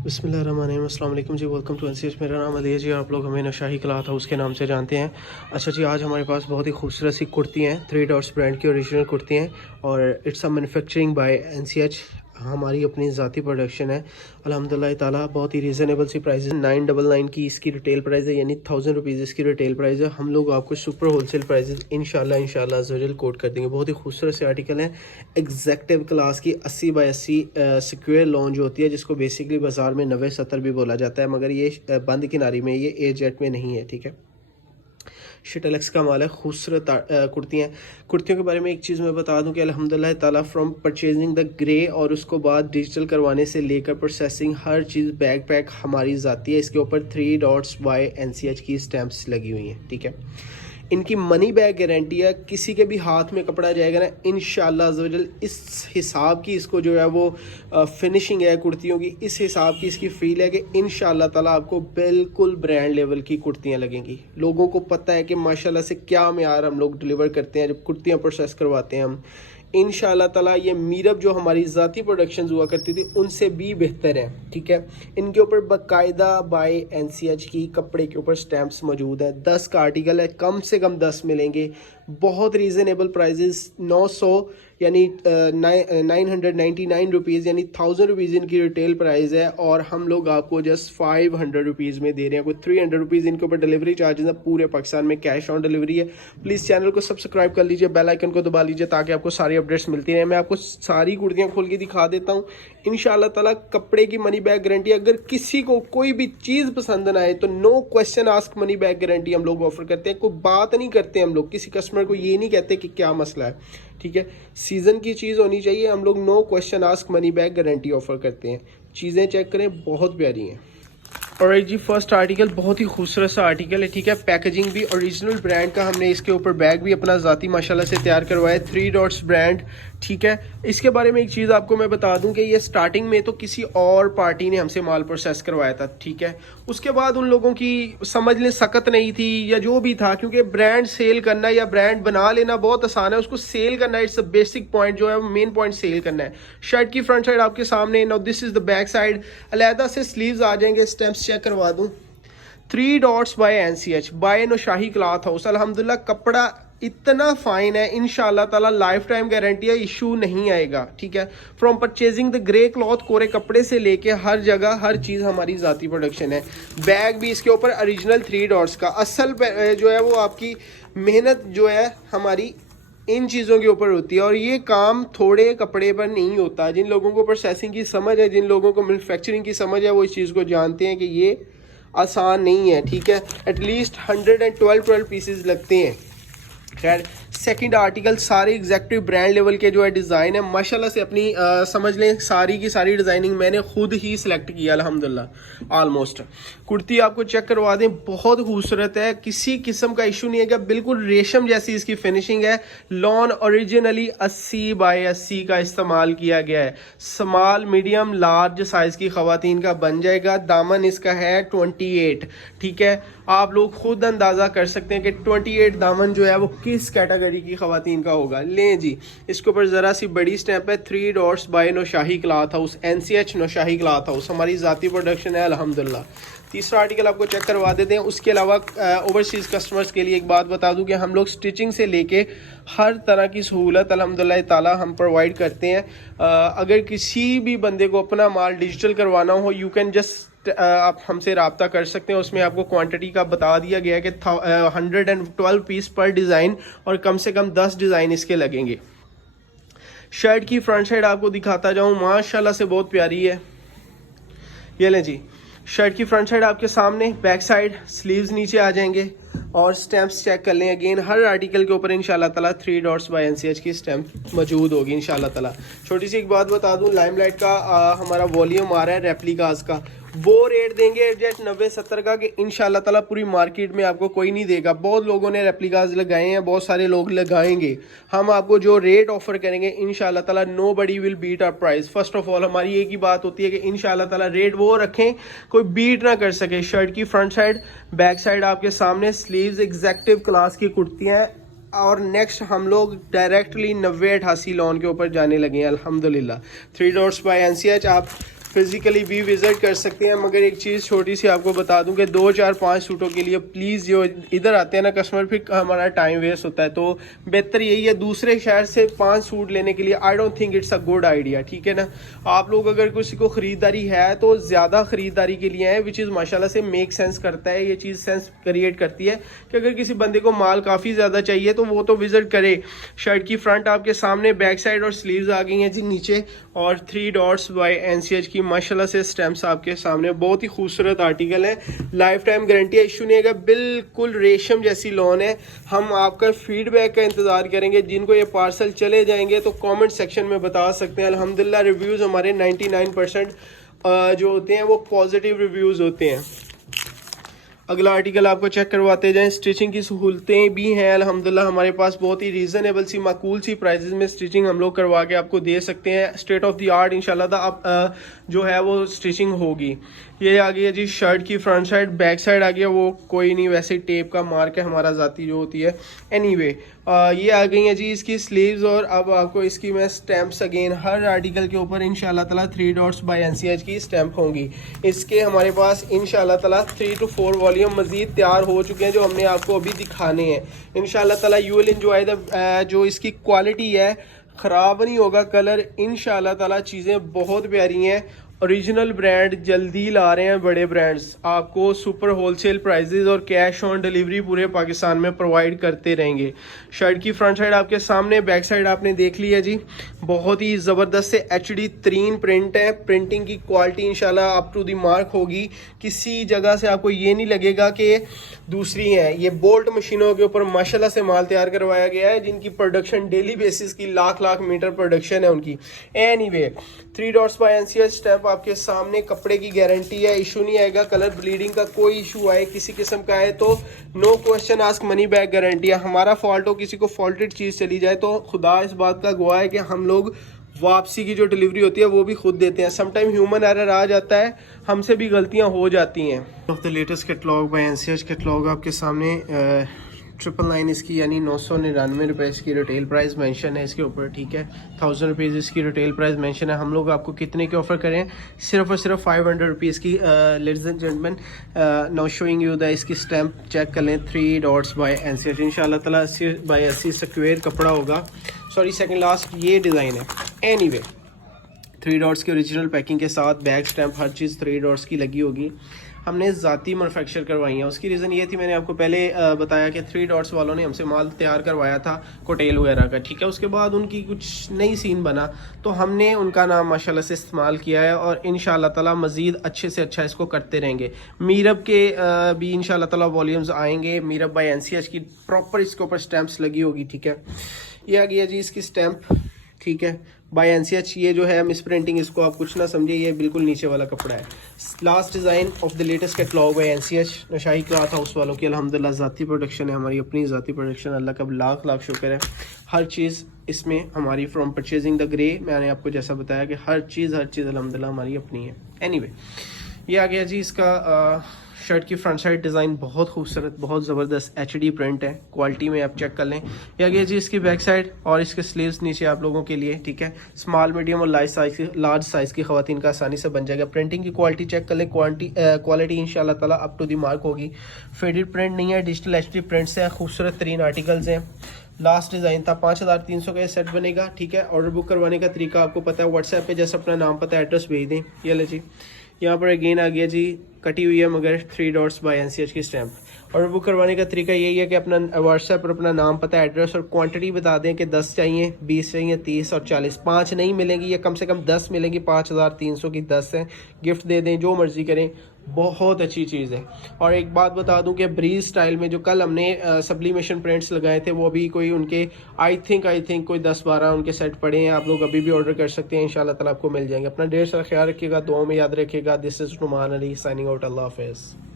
बिस्मिल्लाहिर्रहमानिर्रहीम, अस्सलाम वालेकुम जी। Welcome to NCH. मेरा नाम अली है जी। आप लोग हमें नौशाही क्लॉथ हाउस के नाम से जानते हैं। अच्छा जी, आज हमारे पास बहुत ही खूबसूरत सी कुर्ती हैं, 3 डॉट्स ब्रांड की ओरिजिनल कुर्ती हैं और it's a manufacturing bye NCH. हमारी अपनी ज़ाती प्रोडक्शन है अल्हम्दुलिल्लाह ताला। बहुत ही रीज़नेबल सी प्राइस है। 999 की इसकी रिटेल प्राइस है, यानी 1000 रुपीज़ इसकी रिटेल प्राइस है। हम लोग आपको सुपर होलसेल प्राइसेस इंशाल्लाह ज़रूर कोट कर देंगे। बहुत ही खूबसूरत से आर्टिकल हैं, एग्जैक्टिव क्लास की 80 बाई 80 स्क्वायर लॉन्च होती है, जिसको बेसिकली बाज़ार में 90-70 भी बोला जाता है, मगर ये बंद किनारी में, ये ए जेट में नहीं है। ठीक है, शिटलेक्स का माल है। खूबसूरत कुर्तियों के बारे में एक चीज़ मैं बता दूं कि अल्हम्दुलिल्लाह ताला फ्रॉम परचेजिंग द ग्रे और उसको बाद डिजिटल करवाने से लेकर प्रोसेसिंग हर चीज़ बैग पैक हमारी जाती है। इसके ऊपर 3 डॉट्स बाय एनसीएच की स्टैंप्स लगी हुई हैं। ठीक है, इनकी मनी बैग गारंटी है। किसी के भी हाथ में कपड़ा जाएगा ना, इंशाल्लाह अज़्ज़वजल इस हिसाब की इसको जो है वो फिनिशिंग है कुर्तियों की, इस हिसाब की इसकी फील है कि इंशाल्लाह ताला आपको बिल्कुल ब्रांड लेवल की कुर्तियां लगेंगी। लोगों को पता है कि माशाल्लाह से क्या म्यार हम लोग डिलीवर करते हैं जब कुर्तियां प्रोसेस करवाते हैं हम। इंशाल्लाह ताला ये मीरब जो हमारी ज़ाती प्रोडक्शन हुआ करती थी उनसे भी बेहतर है। ठीक है, इनके ऊपर बाकायदा बाय एनसीएच की कपड़े के ऊपर स्टैंप्स मौजूद है। 10 का आर्टिकल है, कम से कम 10 मिलेंगे। बहुत रीज़नेबल प्राइजेस, 900 यानी 999 रुपीज़ यानी 1000 रुपीज़ इनकी रिटेल प्राइस है और हम लोग आपको जस्ट 500 रुपीज़ में दे रहे हैं। कोई 300 रुपीज़ इनके ऊपर डिलीवरी चार्जेस है। पूरे पाकिस्तान में कैश ऑन डिलीवरी है। प्लीज़ चैनल को सब्सक्राइब कर लीजिए, बेल आइकन को दबा लीजिए ताकि आपको सारी अपडेट्स मिलती रहे। मैं आपको सारी कुर्तियाँ खोल के दिखा देता हूँ। इंशाल्लाह ताला कपड़े की मनी बैग गारंटी। अगर किसी को कोई भी चीज़ पसंद ना आए तो no question ask money back guarantee हम लोग ऑफर करते हैं। कोई बात नहीं करते हम लोग, किसी कस्टमर को ये नहीं कहते कि क्या मसला है। ठीक है, सीजन की चीज़ होनी चाहिए। हम लोग no question ask money back guarantee offer करते हैं। चीज़ें चेक करें, बहुत प्यारी हैं। और जी, फर्स्ट आर्टिकल बहुत ही खूबसूरत सा आर्टिकल है। ठीक है, पैकेजिंग भी ओरिजिनल ब्रांड का, हमने इसके ऊपर बैग भी अपना ज़ाती माशाल्लाह से तैयार करवाया, 3 डॉट्स ब्रांड। ठीक है, इसके बारे में एक चीज़ आपको मैं बता दूं कि ये स्टार्टिंग में तो किसी और पार्टी ने हमसे माल प्रोसेस करवाया था। ठीक है, उसके बाद उन लोगों की समझ लें सकत नहीं थी या जो भी था, क्योंकि ब्रांड सेल करना या ब्रांड बना लेना बहुत आसान है, उसको सेल करना इट्स अ बेसिक पॉइंट, जो है मेन पॉइंट सेल करना है। शर्ट की फ्रंट साइड आपके सामने, now this is the back side. अलहदा से स्लीव्स आ जाएंगे, स्टैम्प्स चेक करवा दूं। 3 dots by NCH by Naushahi cloth house. अल्हम्दुलिल्लाह कपड़ा इतना फाइन है, इंशाल्लाह ताला लाइफ टाइम गारंटी है, इशू नहीं आएगा। ठीक है, from purchasing the grey cloth, कोरे कपड़े से लेके हर जगह हर चीज़ हमारी ज़ाती प्रोडक्शन है। बैग भी इसके ऊपर ओरिजिनल 3 डॉट्स का। असल जो है वो आपकी मेहनत जो है हमारी इन चीज़ों के ऊपर होती है और ये काम थोड़े कपड़े पर नहीं होता। जिन लोगों को प्रोसेसिंग की समझ है, जिन लोगों को मैन्युफैक्चरिंग की समझ है, वो इस चीज़ को जानते हैं कि ये आसान नहीं है। ठीक है, एटलीस्ट 112 पीसेस लगते हैं। खैर, सेकंड आर्टिकल सारे एग्जैक्टिव ब्रांड लेवल के जो है डिज़ाइन है माशाल्लाह से। अपनी समझ लें सारी की सारी डिज़ाइनिंग मैंने खुद ही सिलेक्ट किया अल्हम्दुलिल्लाह ऑलमोस्ट। कुर्ती आपको चेक करवा दें, बहुत खूबसूरत है, किसी किस्म का इशू नहीं है। क्या बिल्कुल रेशम जैसी इसकी फिनिशिंग है। लॉन ओरिजिनली 80 बाय 80 का इस्तेमाल किया गया है। स्मॉल मीडियम लार्ज साइज़ की ख़वातीन का बन जाएगा। दामन इसका है 28। ठीक है, आप लोग खुद अंदाज़ा कर सकते हैं कि 28 दामन जो है वो किस कैटेगरी की ख़वातीन का होगा। लें जी, इसके ऊपर ज़रा सी बड़ी स्टैंप है, 3 dots by Naushahi cloth house, NCH Naushahi cloth house, हमारी ज़ाती प्रोडक्शन है अल्हम्दुलिल्लाह। तीसरा आर्टिकल आपको चेक करवा देते हैं। उसके अलावा ओवरसीज़ कस्टमर्स के लिए एक बात बता दूं कि हम लोग स्टिचिंग से लेके हर तरह की सहूलत अल्हम्दुलिल्लाह ताला हम प्रोवाइड करते हैं। अगर किसी भी बंदे को अपना माल डिजिटल करवाना हो, यू कैन जस्ट आप हमसे रब्ता कर सकते हैं। उसमें आपको क्वांटिटी का बता दिया गया है कि 112 पीस पर डिज़ाइन और कम से कम 10 डिज़ाइन इसके लगेंगे। शर्ट की फ्रंट साइड आपको दिखाता जाऊं, माशाल्लाह से बहुत प्यारी है। ये लें जी, शर्ट की फ्रंट साइड आपके सामने, बैक साइड स्लीव्स नीचे आ जाएंगे और स्टैंप्स चेक कर लें। अगेन हर आर्टिकल के ऊपर इंशाल्लाह ताला 3 डॉट्स बाय एनसीएच की स्टैंप मौजूद होगी इंशाल्लाह ताला। छोटी सी एक बात बता दूं, लाइमलाइट का हमारा वॉल्यूम आ रहा है रेप्लिकास का, वो रेट देंगे एग्जैक्ट 90-70 का कि इंशाल्लाह ताला पूरी मार्केट में आपको कोई नहीं देगा। बहुत लोगों ने रेप्लिकास लगाए हैं, बहुत सारे लोग लगाएंगे। हम आपको जो रेट ऑफर करेंगे इंशाल्लाह ताला nobody will beat our price. First of all हमारी एक ही बात होती है कि इंशाल्लाह ताला रेट वो रखें कोई बीट ना कर सके। शर्ट की फ्रंट साइड, बैक साइड आपके सामने, स्लीव्स एग्जैक्टिव क्लास की कुर्तियाँ। और नेक्स्ट हम लोग डायरेक्टली 90-88 लॉन के ऊपर जाने लगे हैं अल्हम्दुलिल्लाह। 3 डॉट्स बाय एनसीएच। आप फिज़िकली भी विज़िट कर सकते हैं। मगर एक चीज़ छोटी सी आपको बता दूं कि 2 4 5 सूटों के लिए प्लीज़ जो इधर आते हैं ना कस्टमर, फिर हमारा टाइम वेस्ट होता है। तो बेहतर यही है, दूसरे शहर से 5 सूट लेने के लिए I don't think it's a good idea, ठीक है ना। आप लोग अगर किसी को ख़रीदारी है तो ज़्यादा ख़रीदारी के लिए हैं, विच इज़ माशाल्लाह से मेक सेंस करता है। ये चीज़ सेंस क्रिएट करती है कि अगर किसी बंदे को माल काफ़ी ज़्यादा चाहिए तो वो तो विज़िट करे। शर्ट की फ्रंट आपके सामने, बैक साइड और स्लीव्स आ गई हैं जी नीचे, और 3 डॉट्स बाय एनसीएच की माशाल्लाह से स्टैम्प्स आपके सामने। बहुत ही खूबसूरत आर्टिकल है, लाइफ टाइम गारंटी है, इशू नहीं है, बिल्कुल रेशम जैसी लॉन है। हम आपका फीडबैक का इंतजार करेंगे। जिनको ये पार्सल चले जाएंगे तो कमेंट सेक्शन में बता सकते हैं। अल्हम्दुलिल्लाह रिव्यूज़ हमारे 99% जो होते हैं वो पॉजिटिव रिव्यूज़ होते हैं। अगला आर्टिकल आपको चेक करवाते जाएं। स्टिचिंग की सहूलतें भी हैं अल्हम्दुलिल्लाह हमारे पास, बहुत ही रीज़नेबल सी माकूल सी प्राइसेस में स्टिचिंग हम लोग करवा के आपको दे सकते हैं। स्टेट ऑफ द आर्ट इंशाल्लाह आप जो है वो स्टिचिंग होगी। ये आ गई है जी शर्ट की फ्रंट साइड, बैक साइड आ गया वो कोई नहीं, वैसे टेप का मार्क है हमारा ज़ाती जो होती है। एनीवे ये आ गई है जी इसकी स्लीव्स, और अब आपको इसकी मैं स्टैम्प्स अगेन हर आर्टिकल के ऊपर इंशाल्लाह ताला 3 डॉट्स बाय एनसीएच की स्टैम्प होंगी। इसके हमारे पास इंशाल्लाह ताला 3 to 4 वॉल्यूम मजीद तैयार हो चुके हैं जो हमने आपको अभी दिखाने हैं। इंशाल्लाह ताला यू विल एंजॉय द जो इसकी क्वालिटी है, ख़राब नहीं होगा कलर इंशाल्लाह ताला। चीज़ें बहुत प्यारी हैं, ओरिजिनल ब्रांड जल्दी ला रहे हैं बड़े ब्रांड्स, आपको सुपर होलसेल प्राइजेस और कैश ऑन डिलीवरी पूरे पाकिस्तान में प्रोवाइड करते रहेंगे। शर्ट की फ्रंट साइड आपके सामने, बैक साइड आपने देख लिया जी। बहुत ही ज़बरदस्त से एचडी तरीन प्रिंट है, प्रिंटिंग की क्वालिटी इंशाल्लाह अप टू द मार्क होगी। किसी जगह से आपको ये नहीं लगेगा कि दूसरी है। ये बोल्ट मशीनों के ऊपर माशाल्लाह से माल तैयार करवाया गया है, जिनकी प्रोडक्शन डेली बेसिस की लाख मीटर प्रोडक्शन है उनकी। Anyway 3 dots by NCH stamp आपके सामने, कपड़े की गारंटी है, इशू नहीं आएगा। कलर ब्लीडिंग का कोई इशू आए किसी किस्म का है तो no question ask, money back guarantee है। हमारा फॉल्ट हो, किसी को फॉल्टेड चीज़ चली जाए तो खुदा इस बात का गवाह है कि हम लोग वापसी की जो डिलीवरी होती है वो भी खुद देते हैं। समटाइम ह्यूमन एरर आ जाता है, हमसे भी गलतियां हो जाती हैं। Of the latest catalogue by NCH catalogue आपके सामने 999 इसकी यानी 999 रुपये इसकी रिटेल प्राइस मेंशन है इसके ऊपर, ठीक है। 1000 रुपीज़ इसकी रिटेल प्राइस मेंशन है। हम लोग आपको कितने के ऑफ़र करें, सिर्फ और सिर्फ 500 रुपीज़ की। Ladies and gentleman now showing you the इसकी स्टैम्प चेक कर लें, 3 डॉट्स बाय एनसीएच इंशाल्लाह ताला 80 बाय 80 स्क्वायर कपड़ा होगा। सॉरी सेकंड लास्ट ये डिज़ाइन है। एनीवे 3 डॉट्स की ओरिजिनल पैकिंग के साथ बैक स्टैम्प हर चीज़ 3 डॉट्स की लगी होगी। हमने ज़ाती मैन्युफैक्चर करवाई हैं, उसकी रीज़न ये थी, मैंने आपको पहले बताया कि 3 डॉट्स वालों ने हमसे माल तैयार करवाया था कोटेल वगैरह का, ठीक है। उसके बाद उनकी कुछ नई सीन बना तो हमने उनका नाम माशाल्लाह से इस्तेमाल किया है, और इंशाल्लाह ताला मज़ीद अच्छे से अच्छा इसको करते रहेंगे। मीरब के भी इंशाल्लाह ताला वॉल्यूम्स आएंगे। मीरब बाय एनसीएच की प्रॉपर इसके ऊपर स्टैम्प्स लगी होगी, ठीक है। ये आ गया जी इसकी स्टैम्प, ठीक है, बाय एनसीएच। ये जो है मिस प्रिंटिंग, इसको आप कुछ ना समझिए, ये बिल्कुल नीचे वाला कपड़ा है। Last design of the latest catalogue by NCH Nashahi cloth house वालों की अल्हम्दुलिल्लाह ज़ाती प्रोडक्शन है, हमारी अपनी ज़ाती प्रोडक्शन, अल्लाह का लाख शुक्र है। हर चीज़ इसमें हमारी फ्रॉम परचेजिंग द ग्रे, मैंने आपको जैसा बताया कि हर चीज़ अल्हम्दुलिल्लाह हमारी अपनी है। एनीवे ये आ गया जी इसका शर्ट की फ्रंट साइड डिज़ाइन, बहुत खूबसूरत, बहुत ज़बरदस्त एचडी प्रिंट है, क्वालिटी में आप चेक कर लें। ये आ गया जी इसकी बैक साइड, और इसके स्लीव्स नीचे आप लोगों के लिए, ठीक है। स्मॉल मीडियम और लार्ज साइज़ की ख़वातीन का आसानी से बन जाएगा। प्रिंटिंग की क्वालिटी चेक कर लें, क्वालिटी इंशाल्लाह ताला अप टू द मार्क होगी। फेडेड प्रिंट नहीं है, डिजिटल एचडी प्रिंट्स हैं, खूबसूरत तरीन आर्टिकल्स हैं। लास्ट डिज़ाइन था 5300 का ये सेट बनेगा, ठीक है। ऑर्डर बुक करवाने का तरीका आपको पता है, व्हाट्सएप पे जैसे अपना नाम पता एड्रेस भेज दें। ये ले जी, यहाँ पर अगेन आ गया जी, कटी हुई है मगर 3 डॉट्स बाय एनसीएच की स्टैम्प। ऑर्डर बुक करवाने का तरीका यही है कि अपना व्हाट्सएप पर अपना नाम पता एड्रेस और क्वांटिटी बता दें कि 10 चाहिए, 20 चाहिए, 30 और 40। 5 नहीं मिलेंगी, या कम से कम 10 मिलेंगी। 5300 की 10 है, गिफ्ट दे दें, जो मर्जी करें, बहुत अच्छी चीज़ है। और एक बात बता दूं कि ब्रीज स्टाइल में जो कल हमने सब्लिमेशन प्रिंट्स लगाए थे, वो अभी कोई उनके आई थिंक कोई 10-12 उनके सेट पड़े हैं। आप लोग अभी भी ऑर्डर कर सकते हैं, इंशाल्लाह ताला आपको मिल जाएंगे। अपना ढेर सारा ख्याल रखिएगा, दुआ में याद रखिएगा। This is Numan Ali signing out. अल्लाह हाफ़िज़।